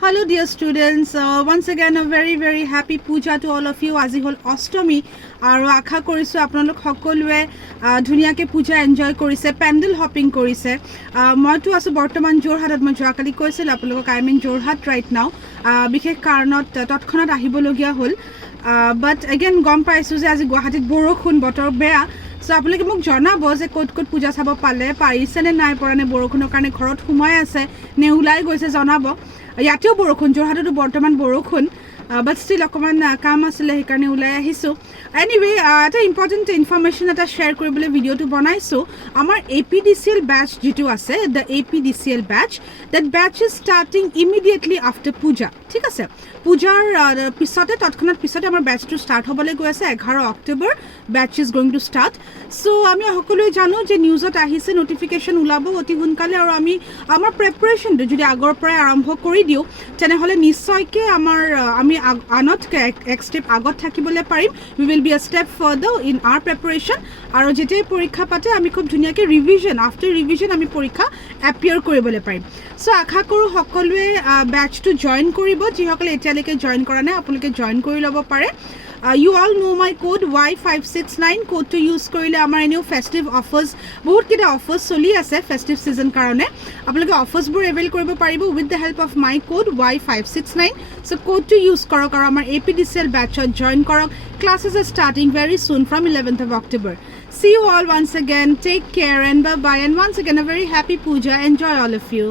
Hello dear students, once again a very happy puja to all of you. আজি হল অষ্টমী আৰু আশা কৰিছো আপোনালোক সকলোৱে ধুনিয়াকে পুজা এনজয় কৰিছে, পেন্ডেল হপিং কৰিছে। মইতো আছো বৰ্তমান জোৰহাটত। মই যোৱাকালি কৈছিল আপোনালোকক I mean Jorhat right now. বিশেষ কাৰণত তৎক্ষণাত আহিবলগীয়া হ'ল, বাট এগেইন গম পাইছো যে আজি গুৱাহাটীত বৰষুণ, বতৰ বেয়া। সো আপোনালোকে মোক জনাব যে ক'ত ক'ত পূজা চাব পালে, পাৰিছেনে নাই পৰা, নে বৰষুণৰ কাৰণে ঘৰত সোমাই আছে নে ওলাই গৈছে জনাব। ইয়াতেও বৰষুণ, যোৰহাটতো বৰ্তমান বৰষুণ, বাট ষ্টিল অকণমান কাম আছিলে সেইকাৰণে ওলাই আহিছোঁ। এনিৱে এটা ইম্পৰ্টেণ্ট ইনফৰ্মেশ্যন এটা শ্বেয়াৰ কৰিবলৈ ভিডিঅ'টো বনাইছোঁ। আমাৰ APDCL বেচ যিটো আছে, the APDCL batch, that batch is starting immediately after Puja. ঠিক আছে, পূজাৰ পিছতে তৎক্ষণাত পিছতে আমাৰ বেচটো ষ্টাৰ্ট হ'বলৈ গৈ আছে। 11 অক্টোবৰ বেচ ইজ গোইং টু ষ্টাৰ্ট। চ' আমি সকলোৱে জানো যে নিউজত আহিছে, নটিফিকেশ্যন ওলাব অতি সোনকালে, আৰু আমাৰ প্ৰিপাৰেশ্যনটো যদি আগৰ পৰাই আৰম্ভ কৰি দিওঁ তেনেহ'লে নিশ্চয়কৈ আমি আনতকৈ এক ষ্টেপ আগত থাকিবলৈ পাৰিম। We will be a step further in our preparation. আৰু যেতিয়াই পৰীক্ষা পাতে আমি খুব ধুনীয়াকৈ আফটাৰ ৰিভিজন আমি পৰীক্ষা এপিয়াৰ কৰিবলৈ পাৰিম। চ' আশা কৰোঁ সকলোৱে বেচটো জইন কৰিব। যিসকলে এতিয়ালৈকে জইন কৰা নাই আপোনালোকে জইন কৰি ল'ব পাৰে। You all know my code Y569 কোডটো ইউজ কৰিলে আমাৰ এনেও ফেষ্টিভ অফাৰ্ছ, বহুতকেইটা অফাৰ্ছ চলি আছে ফেষ্টিভ ছিজন কাৰণে। আপোনালোকে অফাৰ্ছবোৰ এভেইল কৰিব পাৰিব with the help of my code Y569। চ' কোডটো ইউজ কৰক আৰু আমাৰ APDCL বেচত জইন কৰক। ক্লাছেছ আৰ ষ্টাৰ্টিং ভেৰি চুন from 11th October. See you all once again. Take care and bye-bye. And once again, a very happy puja. Enjoy all of you.